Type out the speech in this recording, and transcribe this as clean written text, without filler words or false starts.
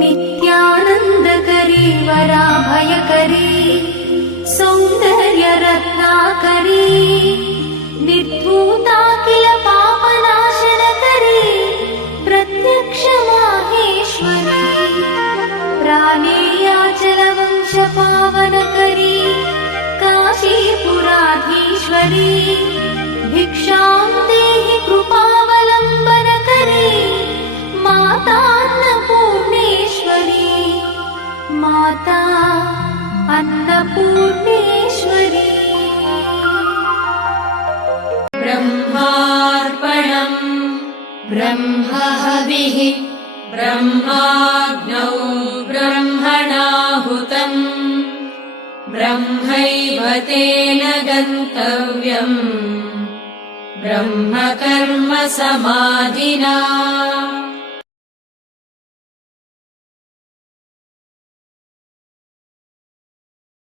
नित्यानन्दकरी वराभयकरी सौन्दर्यरत्नाकरी निर्धूताखिल पापनाशनकरी प्रत्यक्ष माहेश्वरी प्राणेयाचलवंशपावनकरी काशीपुराधीश्वरी भिक्षां देहि कृपावलम्बनकरी माता अन्नपूर्णेश्वरी माता अन्नपूर्णेश्वरी। ब्रह्मार्पणम् ब्रह्महविः ब्रह्माग्नौ ब्रह्मणाहुतम् ब्रह्मैव तेन गन्तव्यम् ब्रह्मकर्म समाधिना।